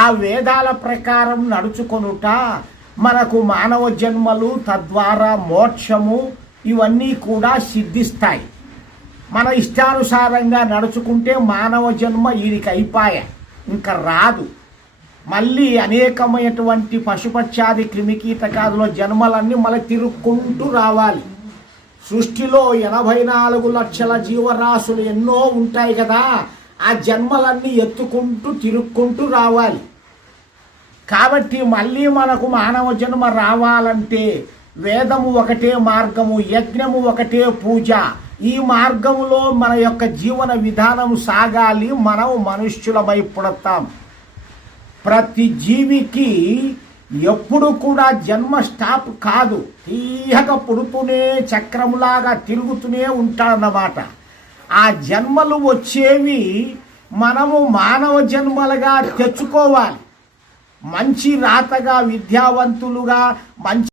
ఆ వేదాల ప్రకారం నడుచుకొనుట మనకు మానవ జన్మలు, తద్వారా మోక్షము ఇవన్నీ కూడా సిద్ధిస్తాయి. మన ఇష్టానుసారంగా నడుచుకుంటే మానవ జన్మ వీరికి అయిపోయా, ఇంకా రాదు. మళ్ళీ అనేకమైనటువంటి పశుపక్షాది క్రిమికీటకాదుల జన్మలన్నీ మళ్ళీ తిరుక్కుంటూ రావాలి. సృష్టిలో 84 లక్షల జీవరాశులు ఎన్నో ఉంటాయి కదా, ఆ జన్మలన్నీ ఎత్తుకుంటూ తిరుక్కుంటూ రావాలి. కాబట్టి మళ్ళీ మనకు మానవ జన్మ రావాలంటే వేదము ఒకటే మార్గము, యజ్ఞము ఒకటే పూజ. ఈ మార్గములో మన యొక్క జీవన విధానం సాగాలి. మనం మనుష్యులమై పుడతాం. ప్రతి జీవికి ఎప్పుడు కూడా జన్మ స్టాప్ కాదు, తీయక పుడుతూనే చక్రములాగా తిరుగుతూనే ఉంటాడన్నమాట. ఆ జన్మలు వచ్చేవి మనము మానవ జన్మలుగా తెచ్చుకోవాలి. మంచి రాతగా, విద్యావంతులుగా, మంచి